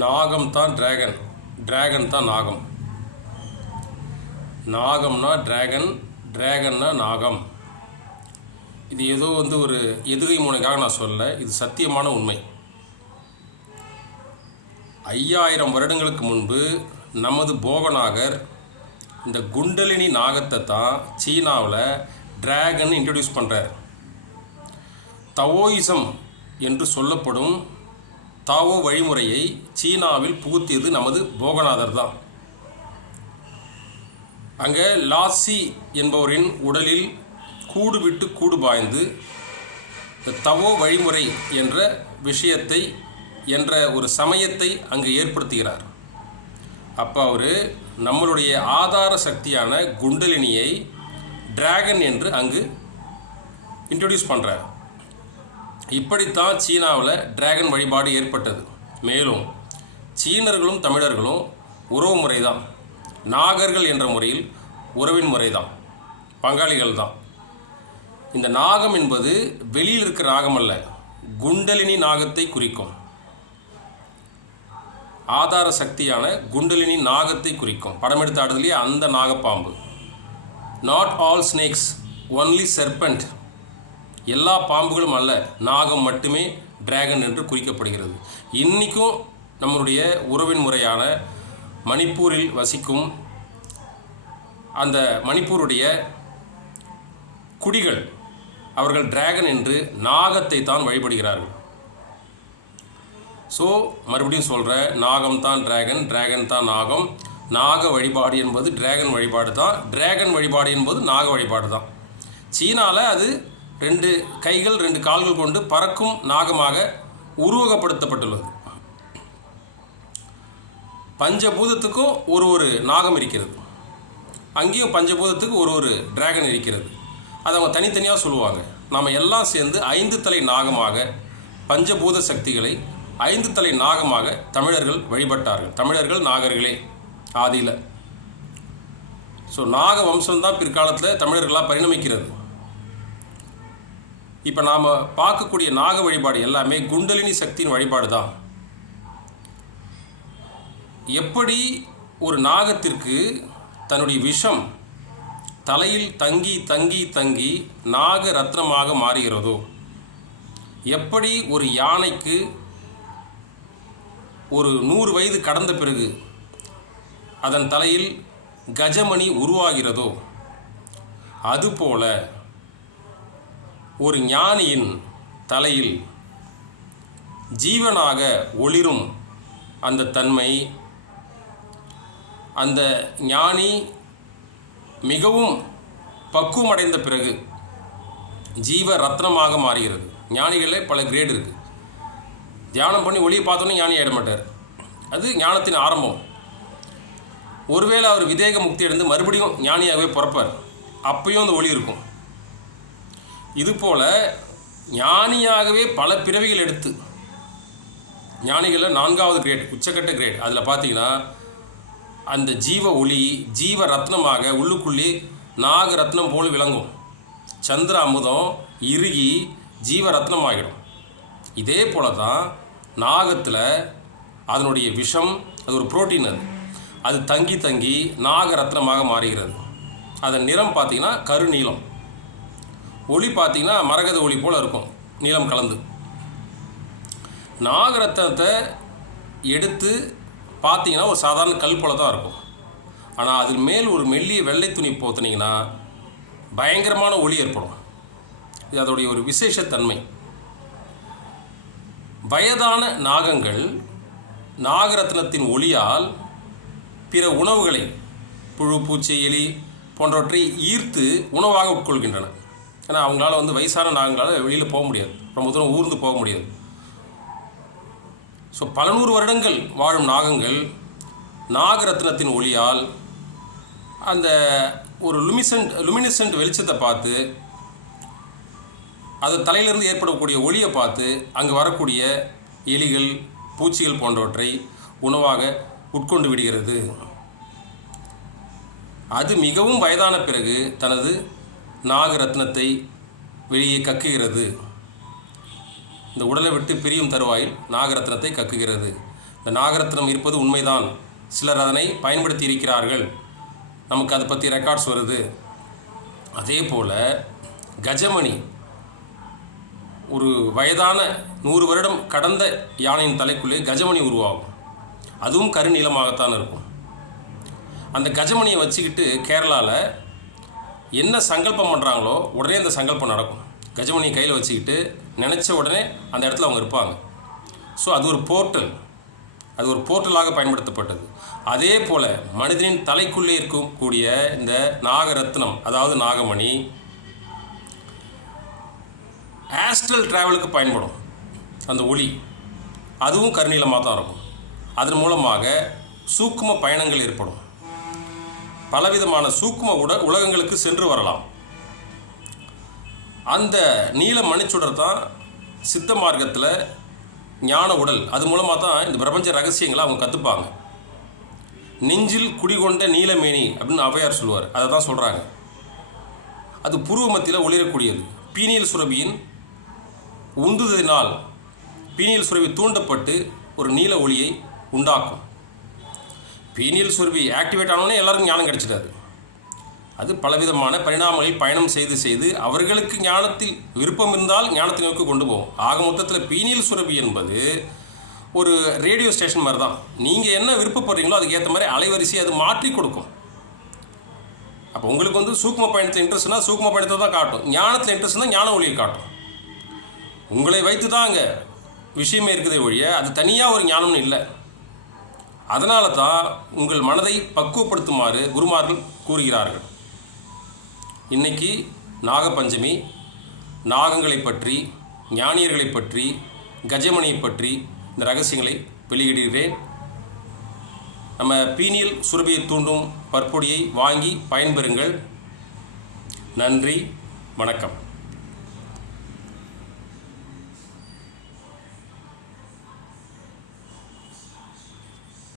நாகம் தான் dragon, dragon தான் நாகம். நாகம்னா டிராகன், டிராகன்னா நாகம். இது ஏதோ ஒரு எதுகை முனைக்காக நான் சொல்ல, இது சத்தியமான உண்மை. 5000 வருடங்களுக்கு முன்பு நமது போகநாகர் இந்த குண்டலினி நாகத்தை தான் சீனாவில் டிராகன் இன்ட்ரடியூஸ் பண்ணுறார். தவோயிசம் என்று சொல்லப்படும் தாவோ வழிமுறையை சீனாவில் புகுத்தியது நமது போகநாதர் தான். அங்கே லாசி என்பவரின் உடலில் கூடு விட்டு கூடு பாய்ந்து இந்த தவோ வழிமுறை என்ற விஷயத்தை என்ற ஒரு சமயத்தை அங்கு ஏற்படுத்துகிறார். அப்போ அவர் நம்மளுடைய ஆதார சக்தியான குண்டலினியை டிராகன் என்று அங்கு இன்ட்ரடியூஸ் பண்ணுறார். இப்படித்தான் சீனாவில் டிராகன் வழிபாடு ஏற்பட்டது. மேலும் சீனர்களும் தமிழர்களும் உறவு முறை தான், நாகர்கள் என்ற முறையில் உறவின் முறை தான், பங்காளிகள் தான். இந்த நாகம் என்பது வெளியில் இருக்கிற நாகம் அல்ல, குண்டலினி நாகத்தை குறிக்கும். ஆதார சக்தியான குண்டலினி நாகத்தை குறிக்கும். படம் எடுத்து ஆடுதலையே அந்த நாகப்பாம்பு. Not all snakes, only serpent. எல்லா பாம்புகளும் அல்ல, நாகம் மட்டுமே டிராகன் என்று குறிக்கப்படுகிறது. இன்றைக்கும் நம்மளுடைய உறவின் முறையான மணிப்பூரில் வசிக்கும் அந்த மணிப்பூருடைய குடிகள் அவர்கள் டிராகன் என்று நாகத்தை தான் வழிபடுகிறார்கள். ஸோ மறுபடியும் சொல்கிறேன், நாகம் தான் டிராகன், டிராகன் தான் நாகம். நாக வழிபாடு என்பது டிராகன் வழிபாடு தான், டிராகன் வழிபாடு என்பது நாக வழிபாடு தான். சீனாவில் அது 2 கைகள் 2 கால்கள் கொண்டு பறக்கும் நாகமாக உருவகப்படுத்தப்பட்டுள்ளது. பஞ்சபூதத்துக்கும் ஒரு நாகம் இருக்கிறது, அங்கேயும் பஞ்சபூதத்துக்கு ஒரு டிராகன் இருக்கிறது. அதை அவங்க தனித்தனியாக சொல்லுவாங்க. நாம் எல்லாம் சேர்ந்து 5 தலை நாகமாக, பஞ்சபூத சக்திகளை 5 தலை நாகமாக தமிழர்கள் வழிபட்டார்கள். தமிழர்கள் நாகர்களே ஆதியில். ஸோ நாக வம்சம்தான் பிற்காலத்தில் தமிழர்களாக பரிணமிக்கிறது. இப்போ நாம் பார்க்கக்கூடிய நாக வழிபாடு எல்லாமே குண்டலினி சக்தியின் வழிபாடு தான். எப்படி ஒரு நாகத்திற்கு தன்னுடைய விஷம் தலையில் தங்கி தங்கி தங்கி நாக ரத்னமாக மாறுகிறதோ, எப்படி ஒரு யானைக்கு ஒரு 100 வயது கடந்த பிறகு அதன் தலையில் கஜமணி உருவாகிறதோ, அதுபோல ஒரு ஞானியின் தலையில் ஜீவனாக ஒளிரும் அந்த தன்மை, அந்த ஞானி மிகவும் பக்குவமடைந்த பிறகு ஜீவ ரத்னமாக மாறுகிறது. ஞானிகளே பல கிரேடு இருக்குது. தியானம் பண்ணி ஒளியை பார்த்தோன்னே ஞானி ஆகிட மாட்டார், அது ஞானத்தின் ஆரம்பம். ஒருவேளை அவர் விதேக முக்தி அடைந்து மறுபடியும் ஞானியாகவே பிறப்பார், அப்பயும் அந்த ஒளி இருக்கும். இதுபோல் ஞானியாகவே பல பிறவிகள் எடுத்து, ஞானிகளில் 4வது கிரேட், உச்சக்கட்ட கிரேட், அதில் பார்த்தீங்கன்னா அந்த ஜீவ ஒளி ஜீவ ரத்னமாக உள்ளுக்குள்ளே நாக ரத்னம் போல் விளங்கும். சந்திர அமுதம் இறுகி ஜீவ ரத்னமாகிடும். இதே போல தான் நாகத்தில் அதனுடைய விஷம், அது ஒரு புரோட்டீன், அது தங்கி தங்கி நாக ரத்னமாக மாறுகிறது. அதன் நிறம் பார்த்திங்கன்னா கருநீலம், ஒளி பார்த்திங்கன்னா மரகத ஒளி போல் இருக்கும், நீலம் கலந்து. நாகரத்னத்தை எடுத்து பார்த்தீங்கன்னா ஒரு சாதாரண கல் போல தான் இருக்கும். ஆனால் அதில் மேல் ஒரு மெல்லிய வெள்ளை துணி போத்துனீங்கன்னா பயங்கரமான ஒளி ஏற்படும். இது அதோடைய ஒரு விசேஷத்தன்மை. வயதான நாகங்கள் நாகரத்னத்தின் ஒளியால் பிற உணவுகளை, புழு பூச்சி எலி போன்றவற்றை ஈர்த்து உணவாக உட்கொள்கின்றன. ஏன்னா அவங்களால வயசான நாகங்களால் வெளியில் போக முடியாது, ரொம்ப தூரம் ஊர்ந்து போக முடியாது. ஸோ பல 100 வருடங்கள் வாழும் நாகங்கள் நாகரத்னத்தின் ஒளியால் அந்த ஒரு லுமினிசன்ட் வெளிச்சத்தை பார்த்து, அது தலையிலிருந்து ஏற்படக்கூடிய ஒளியை பார்த்து அங்கே வரக்கூடிய எலிகள் பூச்சிகள் போன்றவற்றை உணவாக உட்கொண்டு விடுகிறது. அது மிகவும் வயதான பிறகு தனது நாகரத்னத்தை வெளியே கக்குகிறது. இந்த உடலை விட்டு பிரியும் தருவாயில் நாகரத்னத்தை கக்குகிறது. இந்த நாகரத்னம் இருப்பது உண்மைதான், சிலர் அதனை பயன்படுத்தி இருக்கிறார்கள், நமக்கு அதை பற்றி ரெக்கார்ட்ஸ் வருது. அதே போல் கஜமணி ஒரு வயதான 100 வருடம் கடந்த யானையின் தலைக்குள்ளே கஜமணி உருவாகும். அதுவும் கருநீளமாகத்தான் இருக்கும். அந்த கஜமணியை வச்சுக்கிட்டு கேரளாவில் என்ன சங்கல்பம் பண்ணுறாங்களோ உடனே அந்த சங்கல்பம் நடக்கும். கஜமணியை கையில் வச்சுக்கிட்டு நினச்ச உடனே அந்த இடத்துல அவங்க இருப்பாங்க. ஸோ அது ஒரு போர்ட்டல், அது ஒரு போர்ட்டலாக பயன்படுத்தப்பட்டது. அதே போல் மனிதனின் தலைக்குள்ளே இருக்கக்கூடிய இந்த நாகரத்னம், அதாவது நாகமணி, ஆஸ்ட்ரல் ட்ராவலுக்கு பயன்படும். அந்த ஒளி அதுவும் கருநீளமாக தான் இருக்கும். அதன் மூலமாக சூக்கும பயணங்கள் ஏற்படும். பலவிதமான சூக்கும உலகங்களுக்கு சென்று வரலாம். அந்த நீல மணிச்சுடர் தான் சித்த மார்க்கத்தில் ஞான உடல். அது மூலமாக தான் இந்த பிரபஞ்ச ரகசியங்களை அவங்க கற்றுப்பாங்க. நெஞ்சில் குடிகொண்ட நீலமேனி அப்படின்னு ஔவையார் சொல்லுவார். அதை தான் சொல்கிறாங்க. அது புருவ மத்தியில் ஒளிரக்கூடியது. பீனியல் சுரபியின் உந்துதலினால் பீனியல் சுரபி தூண்டப்பட்டு ஒரு நீல ஒளியை உண்டாக்கும். பீனியல் சுரபி ஆக்டிவேட் ஆனோடனே எல்லாருக்கும் ஞானம் கிடைச்சிடாது. அது பலவிதமான பரிணாமங்களில் பயணம் செய்து அவர்களுக்கு ஞானத்தில் விருப்பம் இருந்தால் ஞானத்தை நோக்கி கொண்டு போகும். ஆக மொத்தத்தில் பீனியல் சுரபி என்பது ஒரு ரேடியோ ஸ்டேஷன் மாதிரி தான். நீங்கள் என்ன விருப்பப்படுறீங்களோ அதுக்கு ஏற்ற மாதிரி அலைவரிசை அது மாற்றி கொடுக்கும். அப்போ உங்களுக்கு சூக்கும பயணத்தில் இன்ட்ரெஸ்ட்னா சூக்கும பயணத்தை தான் காட்டும். ஞானத்தில் இன்ட்ரெஸ்ட்னா ஞான ஒளியை காட்டும். உங்களை வைத்து தான் அங்கே விஷயமே இருக்குதே ஒழிய அது தனியாக ஒரு ஞானம்னு இல்லை. அதனால தான் உங்கள் மனதை பக்குவப்படுத்துமாறு குருமார்கள் கூறுகிறார்கள். இன்றைக்கி நாகப்பஞ்சமி, நாகங்களை பற்றி, ஞானியர்களை பற்றி, கஜமணியை பற்றி இந்த ரகசியங்களை வெளியிடுகிறேன். நம்ம பீனியல் சுரபியை தூண்டும் பற்பொடியை வாங்கி பயன்பெறுங்கள். நன்றி, வணக்கம்.